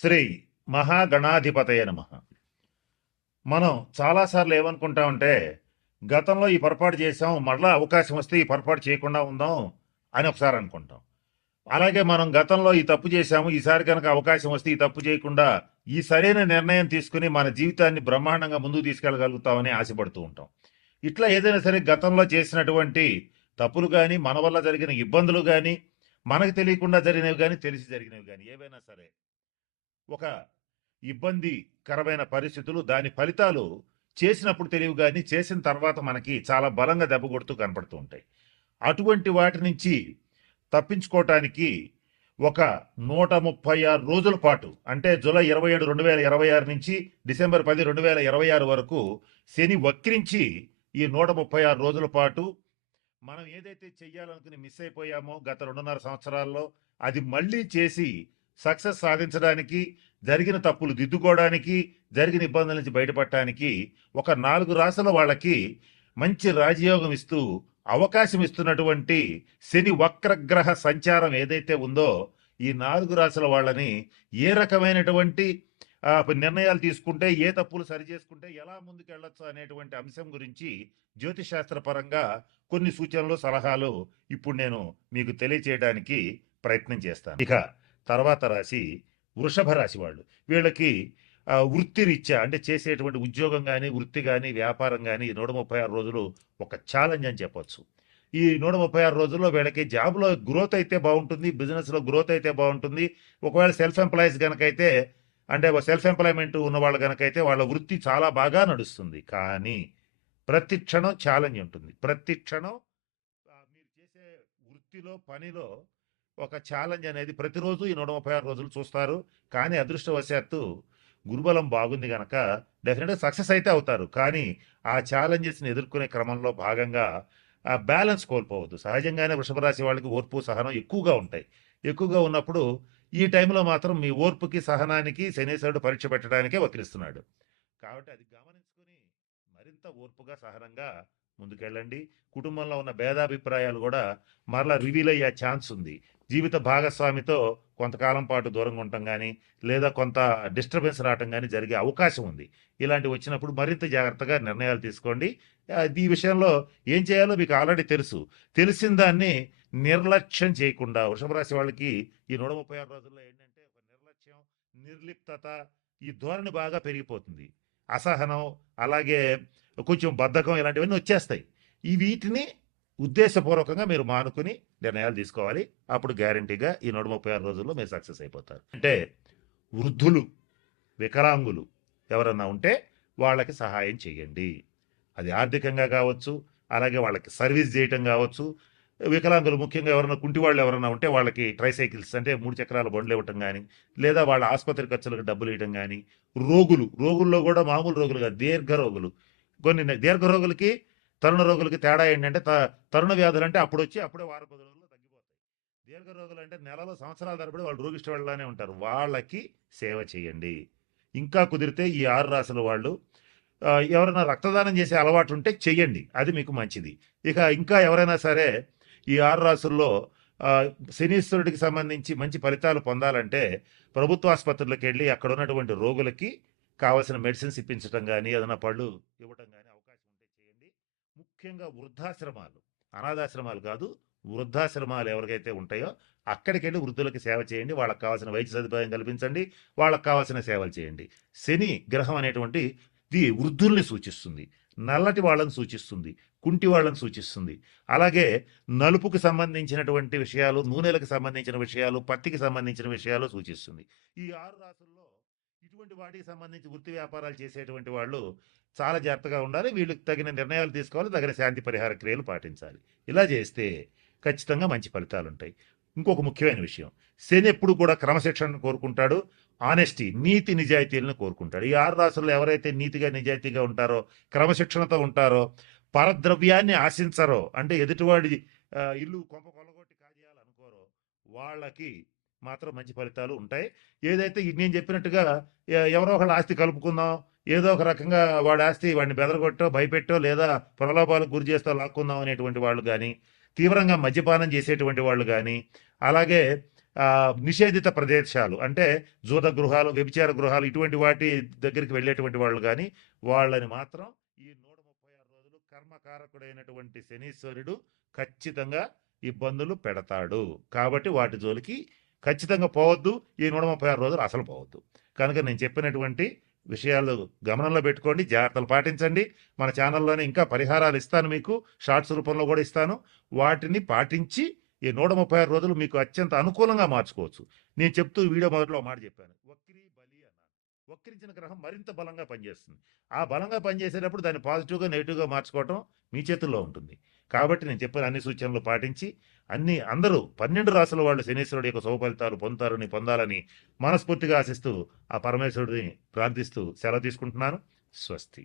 శ్రీ మహాగణాధిపతయ నమః. మనం చాలాసార్లు ఏమనుకుంటామంటే, గతంలో ఈ పొరపాటు చేసాం, మరలా అవకాశం వస్తే ఈ పొరపాటు చేయకుండా ఉందాం అని ఒకసారి అనుకుంటాం. అలాగే మనం గతంలో ఈ తప్పు చేశాము, ఈసారి కనుక అవకాశం వస్తే ఈ తప్పు చేయకుండా ఈ సరైన నిర్ణయం తీసుకుని మన జీవితాన్ని బ్రహ్మాండంగా ముందుకు తీసుకెళ్ళగలుగుతామని ఆశపడుతూ ఉంటాం. ఇట్లా ఏదైనా సరే గతంలో చేసినటువంటి తప్పులు కానీ, మన వల్ల జరిగిన ఇబ్బందులు కానీ, మనకు తెలియకుండా జరిగినవి కానీ, తెలిసి జరిగినవి కానీ ఏవైనా సరే ఒక ఇబ్బందికరమైన పరిస్థితులు, దాని ఫలితాలు చేసినప్పుడు తెలియవు గాని, చేసిన తర్వాత మనకి చాలా బలంగా దెబ్బ కొడుతూ కనపడుతూ ఉంటాయి. అటువంటి వాటి నుంచి తప్పించుకోవటానికి ఒక 136 రోజుల పాటు, అంటే జూలై 27, 2026 నుంచి డిసెంబర్ 10, 2026 వరకు శని వక్రించి ఈ 136 రోజుల పాటు మనం ఏదైతే చెయ్యాలనుకుని మిస్ అయిపోయామో గత 2.5 సంవత్సరాల్లో, అది మళ్ళీ చేసి సక్సెస్ సాధించడానికి, జరిగిన తప్పులు దిద్దుకోవడానికి, జరిగిన ఇబ్బందుల నుంచి బయటపడటానికి ఒక 4 రాసుల వాళ్ళకి మంచి రాజయోగం ఇస్తూ అవకాశం ఇస్తున్నటువంటి శని వక్రగ్రహ సంచారం ఏదైతే ఉందో, ఈ 4 రాసుల వాళ్ళని ఏ రకమైనటువంటి నిర్ణయాలు తీసుకుంటే, ఏ తప్పులు సరిచేసుకుంటే ఎలా ముందుకు వెళ్ళొచ్చు అనేటువంటి అంశం గురించి జ్యోతిశాస్త్ర పరంగా కొన్ని సూచనలు, సలహాలు ఇప్పుడు నేను మీకు తెలియచేయడానికి ప్రయత్నం చేస్తాను. ఇక తర్వాత రాశి వృషభ రాశి వాళ్ళు. వీళ్ళకి వృత్తిరీత్యా అంటే చేసేటువంటి ఉద్యోగం కానీ, వృత్తి కానీ, వ్యాపారం కానీ 136 రోజులు ఒక ఛాలెంజ్ అని చెప్పొచ్చు. ఈ 136 రోజుల్లో వీళ్ళకి జాబ్లో గ్రోత్ అయితే బాగుంటుంది, బిజినెస్లో గ్రోత్ అయితే బాగుంటుంది. ఒకవేళ సెల్ఫ్ ఎంప్లాయీస్ కనుకైతే, అంటే సెల్ఫ్ ఎంప్లాయ్మెంట్ ఉన్న వాళ్ళు కనుకైతే వాళ్ళ వృత్తి చాలా బాగా నడుస్తుంది. కానీ ప్రతి క్షణం ఛాలెంజ్ ఉంటుంది. ప్రతి క్షణం మీరు చేసే వృత్తిలో, పనిలో ఒక ఛాలెంజ్ అనేది ప్రతిరోజు ఈ 136 రోజులు చూస్తారు. కానీ అదృష్టవశాత్తు గురుబలం బాగుంది గనక డెఫినెట్గా సక్సెస్ అయితే అవుతారు. కానీ ఆ ఛాలెంజెస్ని ఎదుర్కొనే క్రమంలో భాగంగా బ్యాలెన్స్ కోల్పోవద్దు. సహజంగానే వృషభ రాశి వాళ్ళకి ఓర్పు, సహనం ఎక్కువగా ఉంటాయి. ఎక్కువగా ఉన్నప్పుడు ఈ టైంలో మాత్రం మీ ఓర్పుకి, సహనానికి శనీశ్వరుడు పరీక్ష పెట్టడానికే వక్రిస్తున్నాడు. కాబట్టి అది గమనించుకుని మరింత ఓర్పుగా, సహనంగా ముందుకెళ్ళండి. కుటుంబంలో ఉన్న భేదాభిప్రాయాలు కూడా మరలా రివీల్ అయ్యే ఛాన్స్ ఉంది. జీవిత భాగస్వామితో కొంతకాలం పాటు దూరంగా ఉండటం కానీ, లేదా కొంత డిస్టర్బెన్స్ రావటం కానీ జరిగే అవకాశం ఉంది. ఇలాంటివి వచ్చినప్పుడు మరింత జాగ్రత్తగా నిర్ణయాలు తీసుకోండి. ఈ విషయంలో ఏం చేయాలో మీకు ఆల్రెడీ తెలుసు. తెలిసిన దాన్ని నిర్లక్ష్యం చేయకుండా, వృషభ రాశి వాళ్ళకి ఈ 136 రోజుల్లో ఏంటంటే ఒక నిర్లక్ష్యం, నిర్లిప్తత, ఈ ధోరణి బాగా పెరిగిపోతుంది. అసహనం, అలాగే కొంచెం బద్ధకం ఇలాంటివన్నీ వచ్చేస్తాయి. ఈ వీటిని ఉద్దేశపూర్వకంగా మీరు మానుకుని నిర్ణయాలు తీసుకోవాలి. అప్పుడు గ్యారంటీగా ఈ 136 రోజుల్లో మీరు సక్సెస్ అయిపోతారు. అంటే వృద్ధులు, వికలాంగులు ఎవరన్నా ఉంటే వాళ్ళకి సహాయం చేయండి. అది ఆర్థికంగా కావచ్చు, అలాగే వాళ్ళకి సర్వీస్ చేయటం కావచ్చు. వికలాంగులు ముఖ్యంగా ఎవరైనా కుంటి వాళ్ళు ఎవరైనా ఉంటే వాళ్ళకి ట్రైసైకిల్స్, అంటే 3 చక్రాల బండ్లు ఇవ్వటం కానీ, లేదా వాళ్ళ ఆసుపత్రి ఖర్చులకు డబ్బులు ఇవ్వటం కానీ. రోగుల్లో కూడా మామూలు రోగులు కాదు, దీర్ఘ రోగులు. కొన్ని దీర్ఘ రోగులకి, తరుణ రోగులకి తేడా ఏంటంటే, తరుణ వ్యాధులు అంటే అప్పుడు వచ్చి అప్పుడే వారం 10 రోజుల్లో తగ్గిపోతాయి. దీర్ఘ రోగులు అంటే నెలలో, సంవత్సరాల తరబడి వాళ్ళు రోగిష్ట వాళ్ళనే ఉంటారు. వాళ్ళకి సేవ చేయండి. ఇంకా కుదిరితే ఈ 6 రాసుల వాళ్ళు ఎవరైనా రక్తదానం చేసే అలవాటు ఉంటే చెయ్యండి, అది మీకు మంచిది. ఇక ఇంకా ఎవరైనా సరే ఈ 6 రాసుల్లో శనీశ్వరుడికి సంబంధించి మంచి ఫలితాలు పొందాలంటే ప్రభుత్వ ఆసుపత్రులకు వెళ్ళి అక్కడ ఉన్నటువంటి రోగులకి కావాల్సిన మెడిసిన్స్ ఇప్పించడం కానీ, ఏదైనా పళ్ళు ఇవ్వటం కానీ అవకాశం ఉంటే చేయండి. ముఖ్యంగా వృద్ధాశ్రమాలు, అనాథాశ్రమాలు కాదు, వృద్ధాశ్రమాలు ఎవరికైతే ఉంటాయో అక్కడికి వెళ్ళి వృద్ధులకి సేవ చేయండి. వాళ్ళకి కావాల్సిన వైద్య సదుపాయం కల్పించండి, వాళ్ళకి కావాల్సిన సేవలు చేయండి. శని గ్రహం అనేటువంటి వృద్ధుల్ని సూచిస్తుంది, నల్లటి వాళ్ళని సూచిస్తుంది, కుంటి వాళ్ళని సూచిస్తుంది. అలాగే నలుపుకు సంబంధించినటువంటి విషయాలు, నూనెలకు సంబంధించిన విషయాలు, పత్తికి సంబంధించిన విషయాలు సూచిస్తుంది. ఈ 6 రాసుల్లో ఇటువంటి వాటికి సంబంధించి వృత్తి వ్యాపారాలు చేసేటువంటి వాళ్ళు చాలా జాగ్రత్తగా ఉండాలి. వీళ్ళకి తగిన నిర్ణయాలు తీసుకోవాలి, తగిన శాంతి పరిహార క్రియలు పాటించాలి. ఇలా చేస్తే ఖచ్చితంగా మంచి ఫలితాలు ఉంటాయి. ఇంకొక ముఖ్యమైన విషయం, శని ఎప్పుడు కూడా క్రమశిక్షణను కోరుకుంటాడు, ఆనెస్టీ, నీతి నిజాయితీలను కోరుకుంటాడు. ఈ 6 రాసుల్లో ఎవరైతే నీతిగా, నిజాయితీగా ఉంటారో, క్రమశిక్షణతో ఉంటారో, పరద్రవ్యాన్ని ఆశించరో, అంటే ఎదుటివాడి ఇల్లు కొంప కొల్లగొట్టి కాజేయాలనుకోరో, వాళ్ళకి మాత్రం మంచి ఫలితాలు ఉంటాయి. ఏదైతే నేను చెప్పినట్టుగా ఎవరో ఒకళ్ళ ఆస్తి కలుపుకుందాం, ఏదో ఒక రకంగా వాడి ఆస్తి వాడిని బెదరగొట్టో, భయపెట్టో, లేదా ప్రలోభాలకు గురి చేస్తూ లాక్కుందాం అనేటువంటి వాళ్ళు కానీ, తీవ్రంగా మద్యపానం చేసేటువంటి వాళ్ళు కానీ, అలాగే నిషేధిత ప్రదేశాలు అంటే జూద గృహాలు, వ్యభిచార గృహాలు ఇటువంటి వాటి దగ్గరికి వెళ్ళేటువంటి వాళ్ళు గాని, వాళ్ళని మాత్రం ఈ 136 రోజులు కర్మకారకుడైనటువంటి శనీశ్వరుడు ఖచ్చితంగా ఇబ్బందులు పెడతాడు. కాబట్టి వాటి జోలికి ఖచ్చితంగా పోవద్దు. ఈ 136 రోజులు అసలు పోవద్దు. కనుక నేను చెప్పినటువంటి విషయాలు గమనంలో పెట్టుకోండి, జాగ్రత్తలు పాటించండి. మన ఛానల్లోనే ఇంకా పరిహారాలు ఇస్తాను మీకు, షార్ట్స్ రూపంలో కూడా ఇస్తాను. వాటిని పాటించి ఈ 136 రోజులు మీకు అత్యంత అనుకూలంగా మార్చుకోవచ్చు. నేను చెప్తూ వీడియో మొదట్లో ఒక మాట చెప్పాను, వక్రీ బలి అన్నాను. వక్రించిన గ్రహం మరింత బలంగా పనిచేస్తుంది. ఆ బలంగా పనిచేసేటప్పుడు దాన్ని పాజిటివ్గా నెగిటివ్గా మార్చుకోవటం మీ చేతుల్లో ఉంటుంది. కాబట్టి నేను చెప్పిన అన్ని సూచనలు పాటించి అందరూ 12 రాసుల వాళ్ళు శనీశ్వరుడు యొక్క శుభ ఫలితాలు పొందాలని మనస్ఫూర్తిగా ఆశిస్తూ ఆ పరమేశ్వరుడిని ప్రార్థిస్తూ సెలవు తీసుకుంటున్నాను. స్వస్తి.